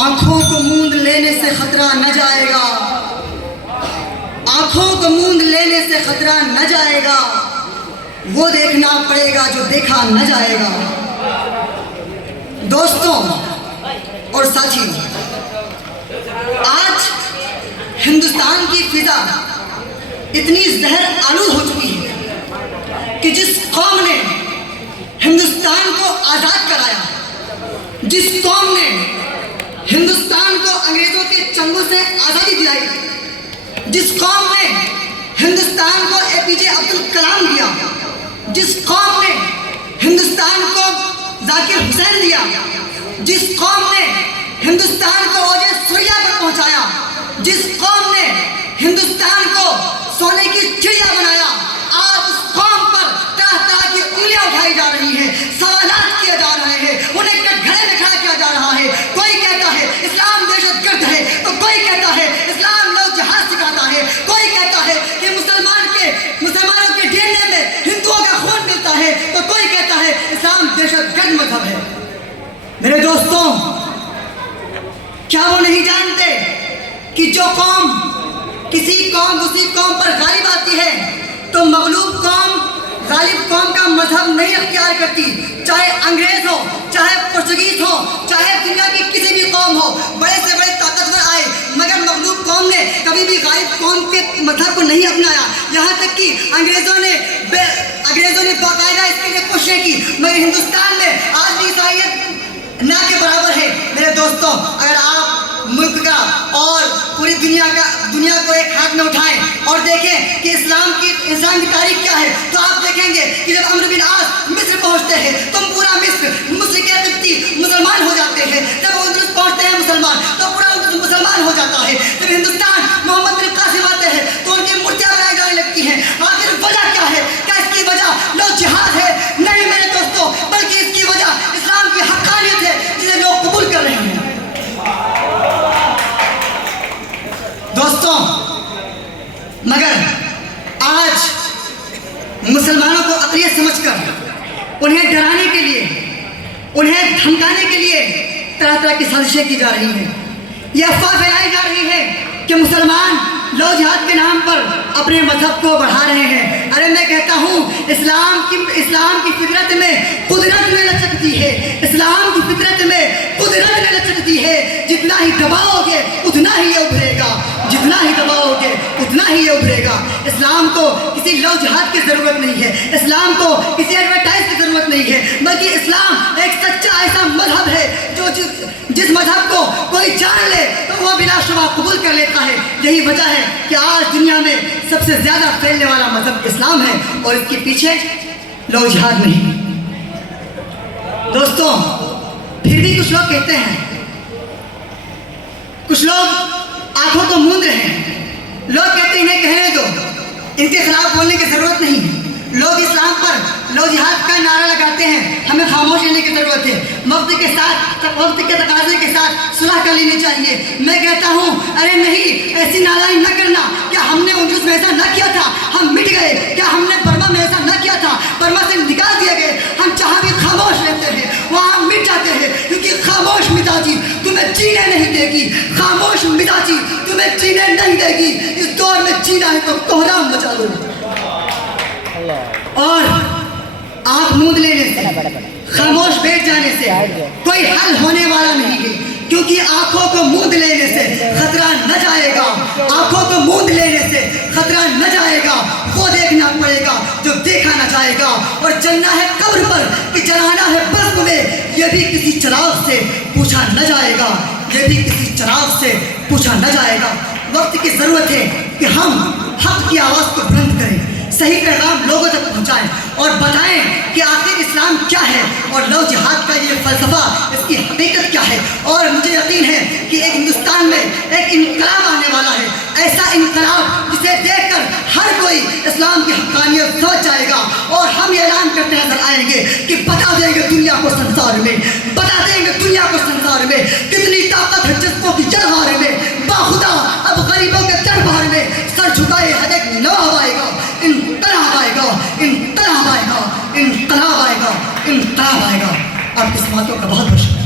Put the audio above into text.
آنکھوں کو موند لینے سے خطرہ نہ جائے گا، آنکھوں کو موند لینے سے خطرہ نہ جائے گا، وہ دیکھنا پڑے گا جو دیکھا نہ جائے گا۔ دوستوں اور ساتھیوں، آج ہندوستان کی فضا اتنی زہر آلود ہو چکی ہے کہ جس قوم نے ہندوستان کو آزاد کرایا، جس قوم نے ہندوستان کو انگریزوں کے چنگل سے آزادی دلائی، جس قوم نے ہندوستان کو اے پی جے عبدالکلام دیا، جس قوم نے ہندوستان کو ذاکر حسین دیا، جس قوم نے ہندوستان کو اوجے سوریا پر پہنچایا، جس قوم نے ہندوستان کو سونے کی چڑیا بنایا، آج اس قوم پر طرح طرح کی انگلیاں اٹھائی جا رہی ہیں، سوالات کیے جا رہے ہیں، انہیں کٹگھرے میں کھڑا کیا جا رہا ہے۔ کوئی کہتا ہے اسلام دہشت گرد ہے، تو کوئی کہتا ہے اسلام لو جہاد سکھاتا ہے، کوئی کہتا ہے کہ مسلمانوں کے ڈی این اے میں ہندوؤں کا خون ملتا ہے، تو کوئی کہتا ہے اسلام دہشت گرد مذہب ہے۔ میرے دوستوں، کیا وہ نہیں جانتے کہ جو قوم کسی قوم دوسری قوم پر غالب آتی ہے تو مغلوب قوم غالب قوم کا مذہب نہیں اختیار کرتی، چاہے انگریز ہو، چاہے پرتگیز ہو، چاہے دنیا کی کسی بھی قوم ہو، بڑے سے بڑے طاقتور آئے، مگر مغلوب قوم نے کبھی بھی غالب قوم کے مذہب کو نہیں اپنایا۔ یہاں تک کہ انگریزوں نے باقاعدہ اس کے لیے کوششیں کی، مگر ہندوستان میں آج بھی عیسائیت نہ کے برابر ہے۔ میرے دوستوں، اگر آپ ملک کا اور پوری دنیا کو ایک ہاتھ میں اٹھائیں اور دیکھیں کہ اسلام کی تاریخ کیا ہے، تو آپ دیکھیں گے کہ جب عمرو بن عاص مصر پہنچتے ہیں تو پورا مصر کے قبطی مسلمان ہو جاتے ہیں، جب وہ اندلس پہنچتے ہیں مسلمان تو پورا اندلس مسلمان ہو جاتا ہے، جب ہندوستان محمد بن قاسم آتے ہیں تو ان کی مورتیاں بنائی جانے لگتی ہیں۔ آخر وجہ کیا ہے؟ کیا اس کی وجہ لو جہاد ہے؟ نہیں میرے دوستوں، بلکہ اس کی وجہ اسلام کی حقانیت ہے جسے لوگ قبول کر رہے ہیں۔ دوستوں، مگر آج مسلمانوں کو اقلیت سمجھ کر انہیں ڈرانے کے لیے، انہیں دھمکانے کے لیے طرح طرح کی سازشیں کی جا رہی ہیں۔ یہ افواہ پھیلائی جا رہی ہے کہ مسلمان لو جہاد کے نام پر اپنے مذہب کو بڑھا رہے ہیں۔ ارے میں کہتا ہوں، اسلام کی فطرت میں قدرت میں لچکتی ہے، اسلام کی فطرت میں قدرت میں لچکتی ہے۔ جتنا ہی دباؤ گے اتنا ہی یہ ابھرے گا، جتنا ہی دباؤ گے اتنا ہی یہ ابھرے گا۔ اسلام کو کسی لو جہاد کی ضرورت نہیں ہے، اسلام کو کسی ایڈورٹائز کی ضرورت نہیں ہے، بلکہ اسلام ایک سچا ایسا مذہب ہے جو جس مذہب کو کوئی جان لے تو وہ بلا شبہ قبول کر لیتا ہے۔ یہی وجہ ہے کہ آج دنیا میں سب سے زیادہ پھیلنے والا مذہب اسلام ہے، اور اس کے پیچھے لو جہاد نہیں۔ دوستوں، پھر بھی کچھ لوگ کہتے ہیں، کچھ لوگ آنکھوں کو موند رہے ہیں، لوگ کہتے ہیں انہیں کہنے دو، ان کے خلاف بولنے کی ضرورت نہیں۔ لوگ اسلام پر لو جہاد کا نعرہ لگاتے ہیں، ہمیں خاموش رہنے کی ضرورت ہے، وقت کے تقاضے کے ساتھ صلح کر لینی چاہیے۔ میں کہتا ہوں، ارے نہیں، ایسی نادانی نہ کرنا۔ کیا ہم نے اندلس میں ایسا نہ کیا تھا؟ ہم مٹ گئے۔ کیا ہم نے برما میں ایسا نہ کیا تھا؟ برما سے نکال دیے گئے۔ ہم جہاں بھی خاموش رہتے ہیں وہاں ہم مٹ جاتے ہیں، کیونکہ خاموش مزاجی تمہیں جینے نہیں دے گی، خاموش مزاجی تمہیں جینے نہیں دے گی۔ اس دور میں جینا ہے تو کوہرام مچا دو۔ اور آنکھ موند لینے سے، خاموش بیٹھ جانے سے کوئی حل ہونے والا نہیں ہے، کیونکہ آنکھوں کو موند لینے سے خطرہ نہ جائے گا، آنکھوں کو موند لینے سے خطرہ نہ جائے گا، وہ دیکھنا پڑے گا جو دیکھا نہ جائے گا۔ اور جلنا ہے قبر پر کہ جلانا ہے بزم میں، یہ بھی کسی چراغ سے پوچھا نہ جائے گا، یہ بھی کسی چراغ سے پوچھا نہ جائے گا۔ وقت کی ضرورت ہے کہ ہم حق کی آواز کو بلند کریں، صحیح پیغام لوگوں تک پہنچائیں اور بتائیں کہ آخر اسلام کیا ہے اور لو جہاد کا یہ فلسفہ، اس کی حقیقت کیا ہے۔ اور مجھے یقین ہے کہ ایک ہندوستان میں ایک انقلاب آنے والا ہے، ایسا انقلاب جسے دیکھ کر ہر کوئی اسلام کی حقانیت سمجھ جائے گا، اور ہم یہ اعلان کرتے نظر آئیں گے کہ بتا دیں گے دنیا کو سنسار میں، بتا دیں گے دنیا کو سنسار میں کتنی طاقت ہے جذبوں کی جلہار میں۔ باخدا اب غریبوں کے دربار میں سر جھکائے ہر ایک نوجوان انقلاب آئے گا. آپ کی سماعتوں کا بہت بہت شکریہ.